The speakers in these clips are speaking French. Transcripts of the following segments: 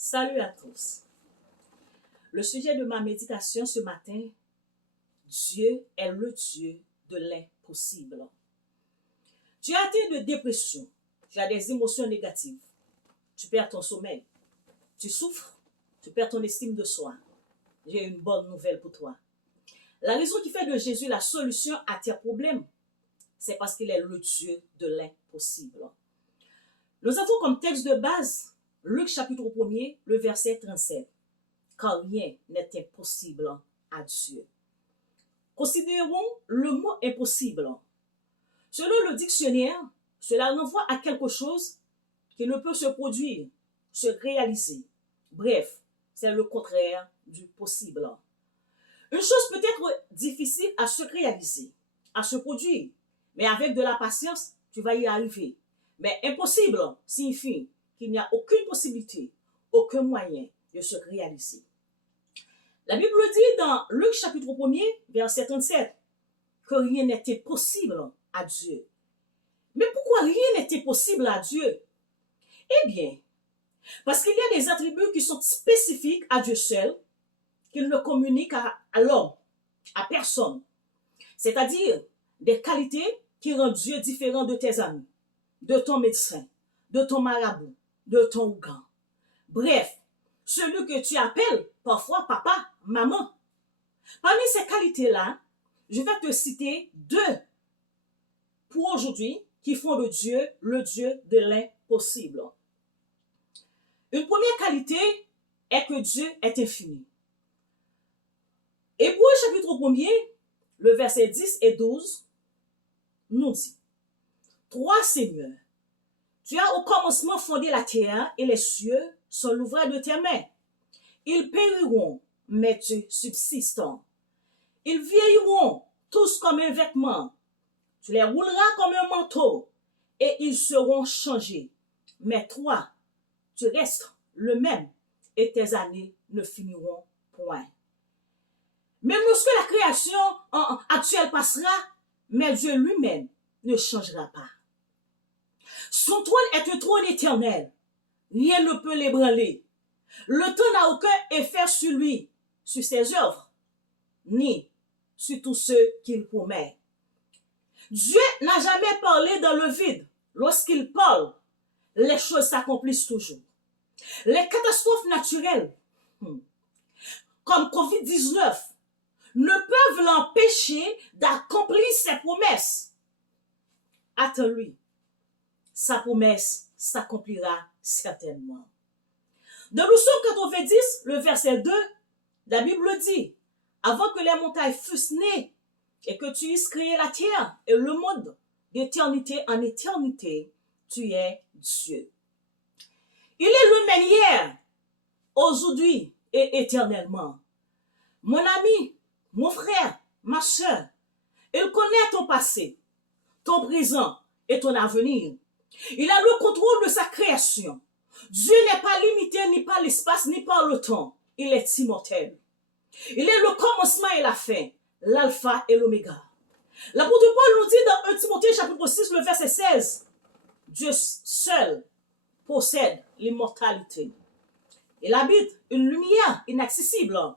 Salut à tous. Le sujet de ma méditation ce matin, Dieu est le Dieu de l'impossible. Tu as atteint de dépression, tu as des émotions négatives, tu perds ton sommeil, tu souffres, tu perds ton estime de soi. J'ai une bonne nouvelle pour toi. La raison qui fait de Jésus la solution à tes problèmes, c'est parce qu'il est le Dieu de l'impossible. Nous avons comme texte de base Luc chapitre 1er, le verset 37. Car rien n'est impossible à Dieu. Considérons le mot impossible. Selon le dictionnaire, cela renvoie à quelque chose qui ne peut se produire, se réaliser. Bref, c'est le contraire du possible. Une chose peut être difficile à se réaliser, à se produire, mais avec de la patience, tu vas y arriver. Mais impossible signifie qu'il n'y a aucune possibilité, aucun moyen de se réaliser. La Bible dit dans Luc chapitre 1er, verset 37, que rien n'était possible à Dieu. Mais pourquoi rien n'était possible à Dieu? Eh bien, parce qu'il y a des attributs qui sont spécifiques à Dieu seul, qu'il ne communique à l'homme, à personne. C'est-à-dire des qualités qui rendent Dieu différent de tes amis, de ton médecin, de ton marabout, de ton ougan. Bref, celui que tu appelles parfois papa, maman. Parmi ces qualités-là, je vais te citer deux pour aujourd'hui qui font de Dieu le Dieu de l'impossible. Une première qualité est que Dieu est infini. Hébreux chapitre 1er, le verset 10 et 12, nous dit: Toi, Seigneur, tu as au commencement fondé la terre et les cieux sont l'ouvrage de tes mains. Ils périront, mais tu subsistes. Ils vieilliront tous comme un vêtement. Tu les rouleras comme un manteau et ils seront changés. Mais toi, tu restes le même et tes années ne finiront point. Même lorsque la création actuelle passera, mais Dieu lui-même ne changera pas. Son trône est un trône éternel. Rien ne peut l'ébranler. Le temps n'a aucun effet sur lui, sur ses œuvres, ni sur tous ceux qu'il promet. Dieu n'a jamais parlé dans le vide. Lorsqu'il parle, les choses s'accomplissent toujours. Les catastrophes naturelles, comme Covid-19, ne peuvent l'empêcher d'accomplir ses promesses. Attends-lui. Sa promesse s'accomplira certainement. Dans le psaume 90, le verset 2, la Bible dit: Avant que les montagnes fussent nées et que tu eusses créé la terre et le monde, d'éternité en éternité, tu es Dieu. Il est le même hier, aujourd'hui et éternellement. Mon ami, mon frère, ma soeur, il connaît ton passé, ton présent et ton avenir. Il a le contrôle de sa création. Dieu n'est pas limité ni par l'espace ni par le temps. Il est immortel. Il est le commencement et la fin, l'alpha et l'oméga. L'apôtre Paul nous dit dans 1 Timothée chapitre 6, le verset 16, Dieu seul possède l'immortalité. Il habite une lumière inaccessible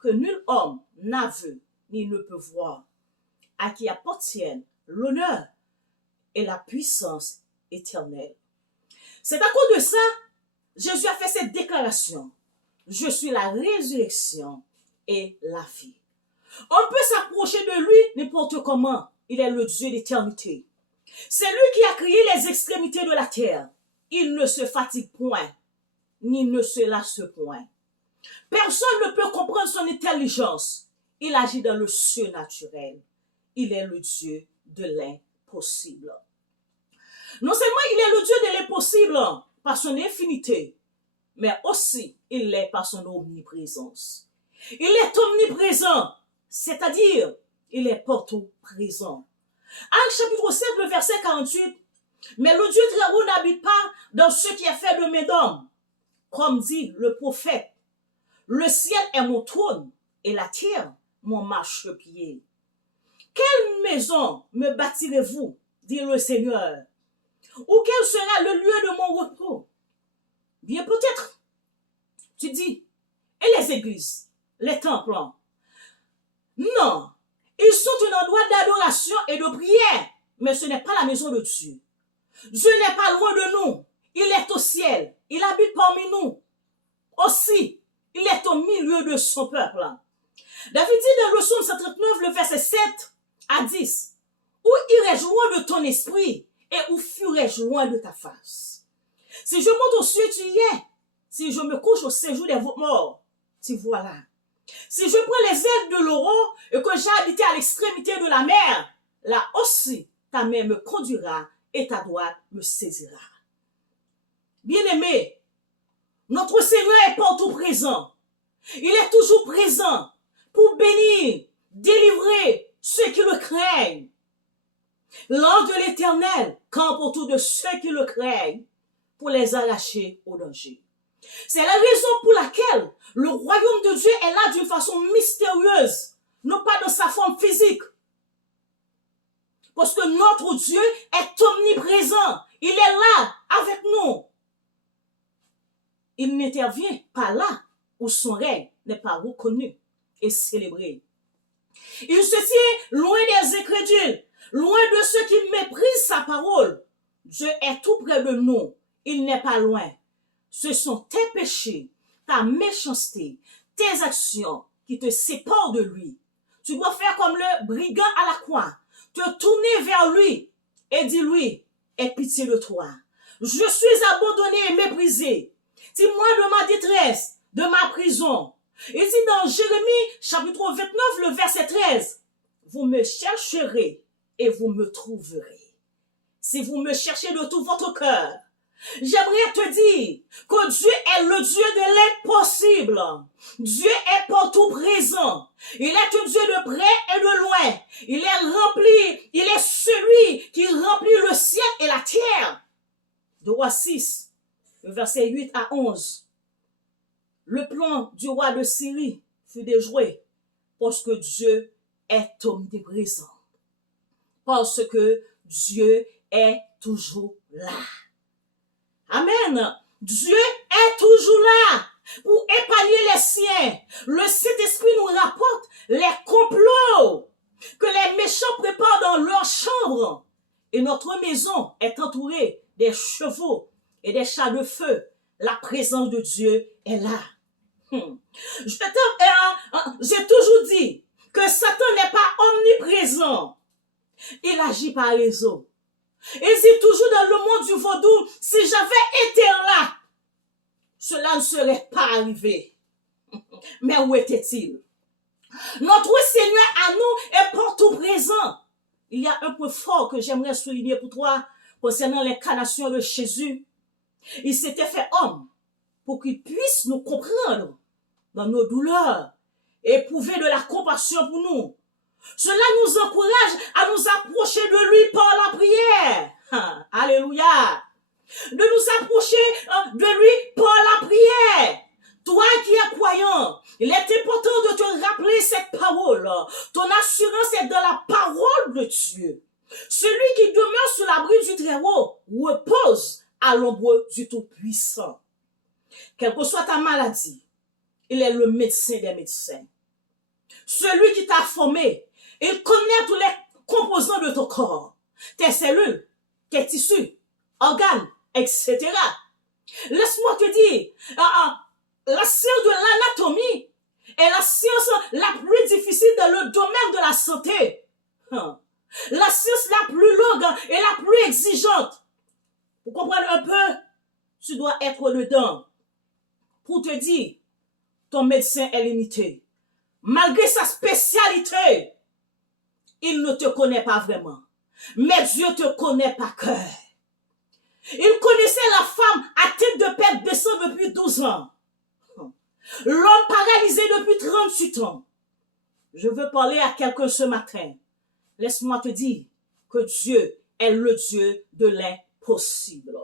que nul homme n'a vu ni ne peut voir, à qui appartiennent l'honneur et la puissance éternelle. C'est à cause de ça, Jésus a fait cette déclaration: Je suis la résurrection et la vie. On peut s'approcher de lui n'importe comment. Il est le Dieu d'éternité. C'est lui qui a créé les extrémités de la terre. Il ne se fatigue point, ni ne se lasse point. Personne ne peut comprendre son intelligence. Il agit dans le surnaturel. Il est le Dieu de l'impossible. Non seulement il est le Dieu de l'impossible par son infinité, mais aussi il l'est par son omniprésence. Il est omniprésent, c'est-à-dire il est partout présent. Actes chapitre 7, le verset 48, mais le Dieu très haut n'habite pas dans ce qui est fait de main d'homme. Comme dit le prophète, le ciel est mon trône et la terre mon marchepied. Quelle maison me bâtirez-vous, dit le Seigneur? Ou quel sera le lieu de mon repos? Bien peut-être, Tu dis, et les églises, les temples? Non, ils sont un endroit d'adoration et de prière, mais ce n'est pas la maison de Dieu. Dieu n'est pas loin de nous, il est au ciel, il habite parmi nous. Aussi, il est au milieu de son peuple. David dit dans le psaume 139, le verset 7 à 10, où irais-je loin de ton esprit et où fuirais-je loin de ta face? Si je monte aux cieux, tu y es. Si je me couche au séjour des morts, tu vois là. Si je prends les ailes de l'aurore et que j'ai habité à l'extrémité de la mer, là aussi ta main me conduira et ta droite me saisira. Bien-aimé, notre Seigneur est partout présent. Il est toujours présent pour bénir, délivrer ceux qui le craignent. L'ange de l'Éternel campe autour de ceux qui le craignent pour les arracher au danger. C'est la raison pour laquelle le royaume de Dieu est là d'une façon mystérieuse, non pas dans sa forme physique. Parce que notre Dieu est omniprésent. Il est là avec nous. Il n'intervient pas là où son règne n'est pas reconnu et célébré. Il se tient loin des incrédules, loin de ceux qui méprisent sa parole. Dieu est tout près de nous. Il n'est pas loin. Ce sont tes péchés, ta méchanceté, tes actions qui te séparent de lui. Tu dois faire comme le brigand à la croix, te tourner vers lui et dire lui, aie pitié de toi. Je suis abandonné et méprisé. Dis-moi de ma détresse, de ma prison. Il dit dans Jérémie chapitre 29, le verset 13, vous me chercherez et vous me trouverez. Si vous me cherchez de tout votre cœur, j'aimerais te dire que Dieu est le Dieu de l'impossible. Dieu est partout présent. Il est un Dieu de près et de loin. Il est celui qui remplit le ciel et la terre. De Roi 6, le verset 8 à 11. Le plan du roi de Syrie fut déjoué parce que Dieu est omniprésent. Parce que Dieu est toujours là. Amen. Dieu est toujours là pour épargner les siens. Le Saint-Esprit nous rapporte les complots que les méchants préparent dans leur chambre. Et notre maison est entourée des chevaux et des chars de feu. La présence de Dieu est là. J'ai toujours dit que Satan n'est pas omniprésent. Il agit par réseau. Et c'est toujours dans le monde du vaudou, si j'avais été là, cela ne serait pas arrivé. Mais où était-il? Notre Seigneur à nous est partout présent. Il y a un point fort que j'aimerais souligner pour toi concernant l'incarnation de Jésus. Il s'était fait homme pour qu'il puisse nous comprendre dans nos douleurs et éprouver de la compassion pour nous. Cela nous encourage à nous approcher de lui par la prière. Alléluia. De nous approcher de lui par la prière. Toi qui es croyant, il est important de te rappeler cette parole. Ton assurance est dans la parole de Dieu. Celui qui demeure sous l'abri du Très-Haut repose à l'ombre du Tout-Puissant. Quelle que soit ta maladie, il est le médecin des médecins. Celui qui t'a formé, il connaît tous les composants de ton corps, tes cellules, tes tissus, organes, etc. Laisse-moi te dire, la science de l'anatomie est la science la plus difficile dans le domaine de la santé. La science la plus longue et la plus exigeante. Pour comprendre un peu, tu dois être dedans. Pour te dire, ton médecin est limité. Malgré sa spécialité, il ne te connaît pas vraiment. Mais Dieu te connaît par cœur. Il connaissait la femme atteinte de perte de sang depuis 12 ans. L'homme paralysé depuis 38 ans. Je veux parler à quelqu'un ce matin. Laisse-moi te dire que Dieu est le Dieu de l'impossible.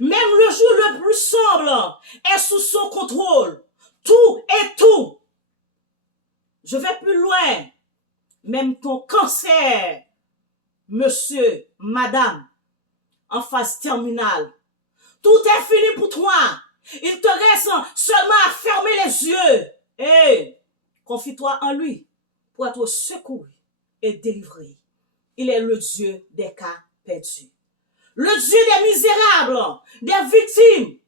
Même le jour le plus sombre est sous son contrôle. Tout est tout. Je vais plus loin. Même ton cancer, monsieur, madame, en phase terminale. Tout est fini pour toi. Il te reste seulement à fermer les yeux. Et confie-toi en lui pour être secouru et délivré. Il est le Dieu des cas perdus. Le Dieu des misérables, des victimes.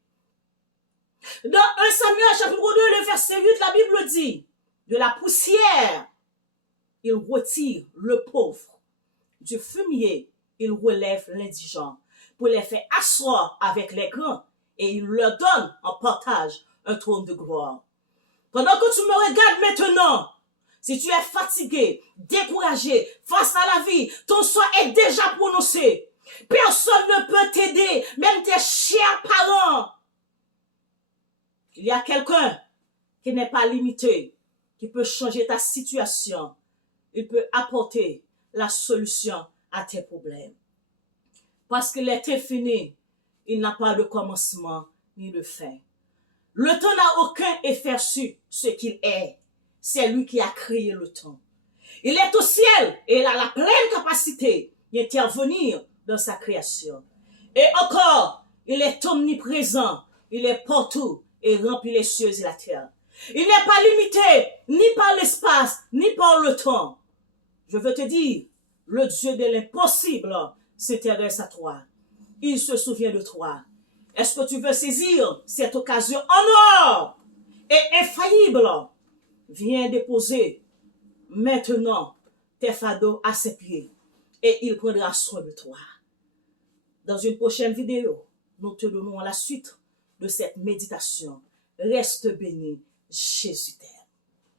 Dans 1 Samuel chapitre 2, le verset 8, la Bible dit, de la poussière, il retire le pauvre. Du fumier, il relève l'indigent pour les faire asseoir avec les grands et il leur donne en partage un trône de gloire. Pendant que tu me regardes maintenant, si tu es fatigué, découragé, face à la vie, ton sort est déjà prononcé. Personne ne peut t'aider, même tes chers parents. Il y a quelqu'un qui n'est pas limité, qui peut changer ta situation. Il peut apporter la solution à tes problèmes. Parce qu'il est infini, il n'a pas de commencement ni de fin. Le temps n'a aucun effet sur ce qu'il est. C'est lui qui a créé le temps. Il est au ciel et il a la pleine capacité d'intervenir dans sa création. Et encore, il est omniprésent, il est partout et remplit les cieux et la terre. Il n'est pas limité ni par l'espace, ni par le temps. Je veux te dire, le Dieu de l'impossible s'intéresse à toi. Il se souvient de toi. Est-ce que tu veux saisir cette occasion en or et infaillible? Viens déposer maintenant tes fardeaux à ses pieds et il prendra soin de toi. Dans une prochaine vidéo, nous te donnons la suite de cette méditation. Reste béni, Jésus t'aime.